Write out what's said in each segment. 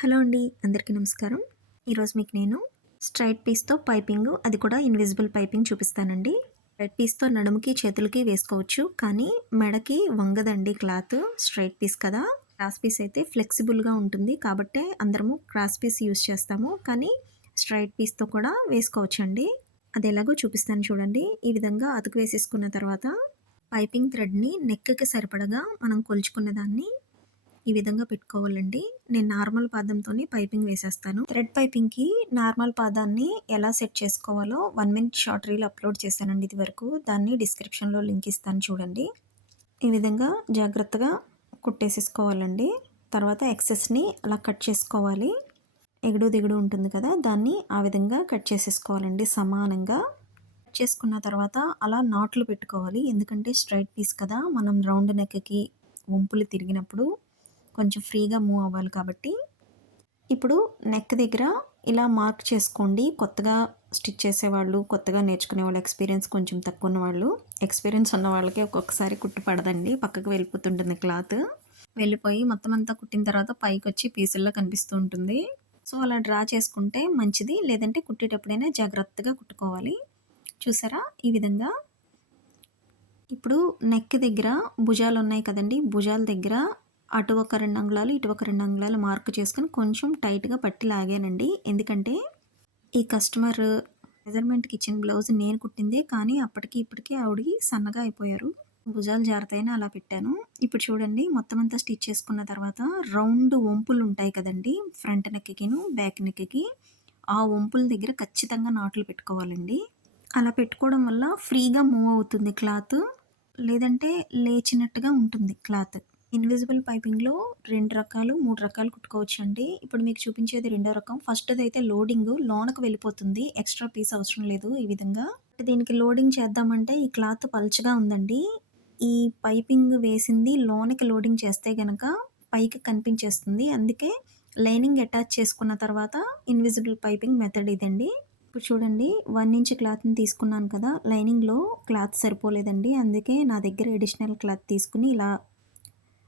Hello అండి అందరికీ నమస్కారం. ఈరోజు మీకు నేను స్ట్రైట్ పీస్తో పైపింగ్ అది కూడా ఇన్విజిబుల్ పైపింగ్ చూపిస్తానండి. స్ట్రైట్ పీస్తో నడుముకి చేతులకి వేసుకోవచ్చు కానీ మెడకి వంగదండి క్లాత్ స్ట్రైట్ పీస్ కదా. క్రాస్ పీస్ అయితే ఫ్లెక్సిబుల్గా ఉంటుంది కాబట్టి అందరము క్రాస్ పీస్ యూస్ చేస్తాము కానీ స్ట్రైట్ పీస్తో కూడా వేసుకోవచ్చండి. అది ఎలాగో చూపిస్తాను చూడండి. ఈ విధంగా అతుకు వేసేసుకున్న తర్వాత పైపింగ్ థ్రెడ్ని నెక్కి సరిపడగా మనం కొలుచుకున్న దాన్ని ఈ విధంగా పెట్టుకోవాలండి. నేను నార్మల్ పాదంతోనే పైపింగ్ వేసేస్తాను. థ్రెడ్ పైపింగ్కి నార్మల్ పాదాన్ని ఎలా సెట్ చేసుకోవాలో one minute short reel upload చేశానండి ఇది వరకు. దాన్ని డిస్క్రిప్షన్లో లింక్ ఇస్తాను చూడండి. ఈ విధంగా జాగ్రత్తగా కుట్టేసేసుకోవాలండి. తర్వాత ఎక్సెస్ని అలా కట్ చేసుకోవాలి. ఎగుడు దిగుడు ఉంటుంది కదా దాన్ని ఆ విధంగా కట్ చేసేసుకోవాలండి సమానంగా. కట్ చేసుకున్న తర్వాత అలా నాట్లు పెట్టుకోవాలి. ఎందుకంటే స్ట్రైట్ పీస్ కదా మనం రౌండ్ నెక్కి వంపులు తిరిగినప్పుడు కొంచెం ఫ్రీగా మూవ్ అవ్వాలి కాబట్టి ఇప్పుడు నెక్ దగ్గర ఇలా మార్క్ చేసుకోండి. కొత్తగా స్టిచ్ చేసేవాళ్ళు కొత్తగా నేర్చుకునే వాళ్ళు ఎక్స్పీరియన్స్ కొంచెం తక్కువ ఉన్న వాళ్ళు ఎక్స్పీరియన్స్ ఉన్న వాళ్ళకి ఒక్కొక్కసారి కుట్టు పడదండి. పక్కకు వెళ్ళిపోతుంటుంది క్లాత్ వెళ్ళిపోయి మొత్తం అంతా కుట్టిన తర్వాత పైకి వచ్చి పీసుల్లో కనిపిస్తూ ఉంటుంది. సో అలా డ్రా చేసుకుంటే మంచిది. లేదంటే కుట్టేటప్పుడైనా జాగ్రత్తగా కుట్టుకోవాలి. చూసారా? ఈ విధంగా. ఇప్పుడు నెక్ దగ్గర భుజాలు ఉన్నాయి కదండి. భుజాల దగ్గర అటు ఒక రెండు అంగుళాలు ఇటు ఒక రెండు అంగుళాలు మార్క్ చేసుకొని కొంచెం టైట్గా పట్టి లాగానండి. ఎందుకంటే ఈ కస్టమర్ మెజర్మెంట్కి ఇచ్చిన బ్లౌజ్ నేను కుట్టిందే కానీ అప్పటికి ఇప్పటికీ ఆవిడకి సన్నగా అయిపోయారు. భుజాలు జారుతాయని అలా పెట్టాను. ఇప్పుడు చూడండి మొత్తం అంతా స్టిచ్ చేసుకున్న తర్వాత రౌండ్ వంపులు ఉంటాయి కదండి ఫ్రంట్ నెక్కిను బ్యాక్ నెక్కి ఆ వంపుల దగ్గర ఖచ్చితంగా నాట్లు పెట్టుకోవాలండి. అలా పెట్టుకోవడం వల్ల ఫ్రీగా మూవ్ అవుతుంది క్లాత్. లేదంటే లేచినట్టుగా ఉంటుంది క్లాత్. ఇన్విజిబుల్ పైపింగ్లో రెండు రకాలు మూడు రకాలు కుట్టుకోవచ్చు అండి ఇప్పుడు మీకు చూపించేది రెండో రకం. ఫస్ట్ అయితే లోడింగ్ లోనకు వెళ్ళిపోతుంది. ఎక్స్ట్రా పీస్ అవసరం లేదు ఈ విధంగా. దీనికి లోడింగ్ చేద్దామంటే ఈ క్లాత్ పల్చగా ఉందండి. ఈ పైపింగ్ వేసింది లోనకి లోడింగ్ చేస్తే కనుక పైకి కనిపించేస్తుంది. అందుకే లైనింగ్ అటాచ్ చేసుకున్న తర్వాత ఇన్విజిబుల్ పైపింగ్ మెథడ్ ఇదండి. ఇప్పుడు చూడండి వన్ ఇంచ్ క్లాత్ని తీసుకున్నాను కదా లైనింగ్లో క్లాత్ సరిపోలేదండి. అందుకే నా దగ్గర ఎడిషనల్ క్లాత్ తీసుకుని ఇలా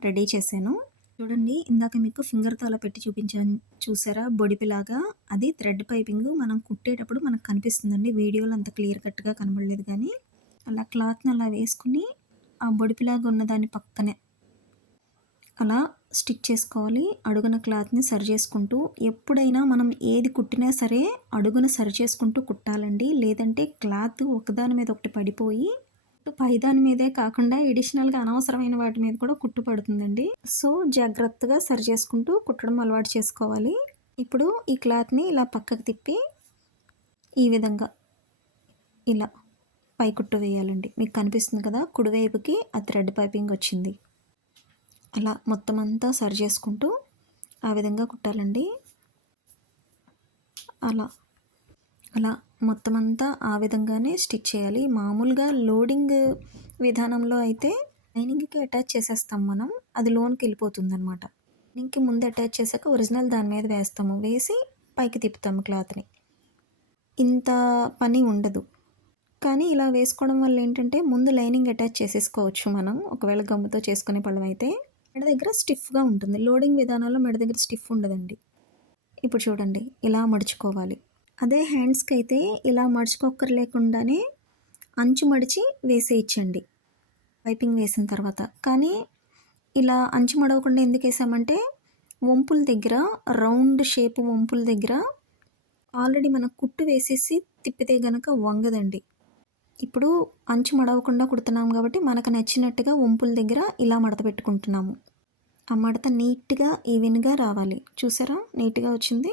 రెడీ చేశాను. చూడండి ఇందాక మీకు ఫింగర్తో అలా పెట్టి చూపించాను చూసారా? బొడిపిలాగా. అది థ్రెడ్ పైపింగ్ మనం కుట్టేటప్పుడు మనకు కనిపిస్తుందండి. వీడియోలో అంత క్లియర్ కట్గా కనబడలేదు కానీ. అలా క్లాత్ని అలా వేసుకుని ఆ బొడిపిలాగా ఉన్న దాని పక్కనే అలా స్టిక్ చేసుకోవాలి. అడుగున క్లాత్ని సరి చేసుకుంటూ ఎప్పుడైనా మనం ఏది కుట్టినా సరే అడుగున సరి చేసుకుంటూ కుట్టాలండి. లేదంటే క్లాత్ ఒకదాని మీద ఒకటి పడిపోయి పైదాని మీదే కాకుండా ఎడిషనల్గా అనవసరమైన వాటి మీద కూడా కుట్టు పడుతుందండి. సో జాగ్రత్తగా సరి చేసుకుంటూ కుట్టడం అలవాటు చేసుకోవాలి. ఇప్పుడు ఈ క్లాత్ని ఇలా పక్కకు తిప్పి ఈ విధంగా ఇలా పై కుట్టు వేయాలండి. మీకు కనిపిస్తుంది కదా కుడివైపుకి ఆ థ్రెడ్ పైపింగ్ వచ్చింది. అలా మొత్తం అంతా సరి చేసుకుంటూ ఆ విధంగా కుట్టాలండి. అలా అలా మొత్తం అంతా ఆ విధంగానే స్టిచ్ చేయాలి. మామూలుగా లోడింగ్ విధానంలో అయితే లైనింగ్కి అటాచ్ చేసేస్తాం మనం. అది లోన్కి వెళ్ళిపోతుంది అనమాట లైనింగ్కి ముందు అటాచ్ చేశాక ఒరిజినల్ దాని మీద వేస్తాము. వేసి పైకి తిప్పుతాము క్లాత్ని. ఇంత పని ఉండదు. కానీ ఇలా వేసుకోవడం వల్ల ఏంటంటే ముందు లైనింగ్ అటాచ్ చేసేసుకోవచ్చు మనం. ఒకవేళ గమ్ముతో చేసుకునే పళ్ళం అయితే మెడ దగ్గర స్టిఫ్గా ఉంటుంది. లోడింగ్ విధానంలో మెడ దగ్గర స్టిఫ్ ఉండదండి. ఇప్పుడు చూడండి. ఇలా మడుచుకోవాలి. అదే హ్యాండ్స్కి అయితే ఇలా మడుచుకొక్కరు లేకుండానే అంచు మడిచి వేసేయచ్చండి. పైపింగ్ వేసిన తర్వాత. కానీ ఇలా అంచు మడవకుండా ఎందుకు వేసామంటే వంపుల దగ్గర రౌండ్ షేప్ వంపుల దగ్గర ఆల్రెడీ మనం కుట్టు వేసేసి తిప్పితే గనక వంగదండి. ఇప్పుడు అంచు మడవకుండా కుడుతున్నాం కాబట్టి మనకు నచ్చినట్టుగా వంపుల దగ్గర ఇలా మడత పెట్టుకుంటున్నాము. ఆ మడత నీట్గా ఈవెన్గా రావాలి. చూసారా? నీట్గా వచ్చింది.